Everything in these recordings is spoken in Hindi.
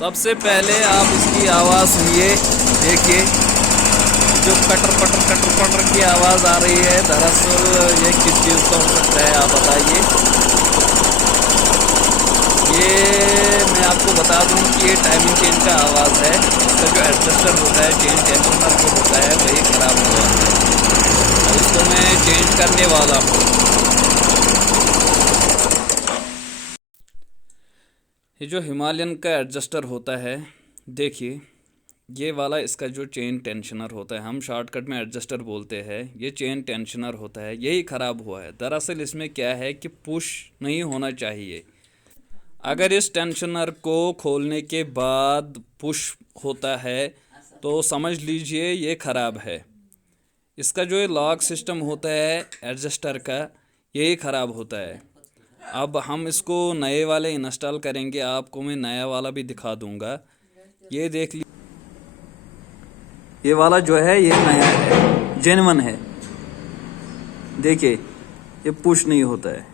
सबसे पहले आप इसकी आवाज़ सुनिए। देखिए जो कटर पटर की आवाज़ आ रही है, दरअसल ये किस चीज़ का हो सकता है आप बताइए। ये मैं आपको बता दूं कि ये टाइमिंग चेन का आवाज़ है। इसका जो एडजस्टर होता है, चेन टेंशनर जो होता है, वही ख़राब हुआ है। अब इसको मैं चेंज करने वाला हूँ। ये जो हिमालयन का एडजस्टर होता है, देखिए ये वाला इसका जो चेन टेंशनर होता है, हम शॉर्टकट में एडजस्टर बोलते हैं, ये चेन टेंशनर होता है, यही ख़राब हुआ है। दरअसल इसमें क्या है कि पुश नहीं होना चाहिए। अगर इस टेंशनर को खोलने के बाद पुश होता है तो समझ लीजिए ये ख़राब है। इसका जो ये लॉक सिस्टम होता है एडजस्टर का, यही ख़राब होता है। अब हम इसको नए वाले इंस्टॉल करेंगे, आपको मैं नया वाला भी दिखा दूंगा। ये देख लीजिए, ये वाला जो है ये नया है, जेन्युइन है। देखिए ये पुश नहीं होता है।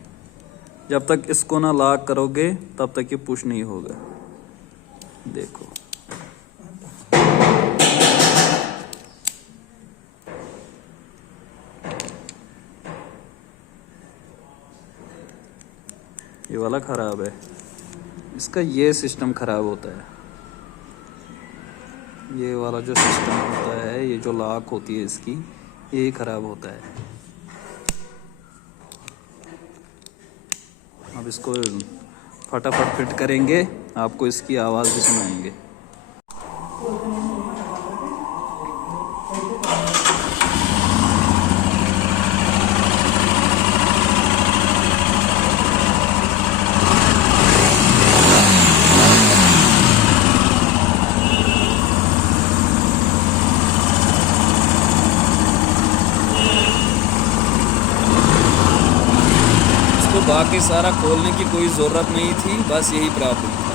जब तक इसको ना लॉक करोगे तब तक ये पुश नहीं होगा। देखो ये वाला ख़राब है। इसका ये सिस्टम ख़राब होता है। ये वाला जो सिस्टम होता है, ये जो लॉक होती है इसकी, यही ख़राब होता है। अब इसको फटाफट फिट करेंगे, आपको इसकी आवाज़ भी सुनाएंगे। बाकी सारा खोलने की कोई ज़रूरत नहीं थी, बस यही प्रॉब्लम थी।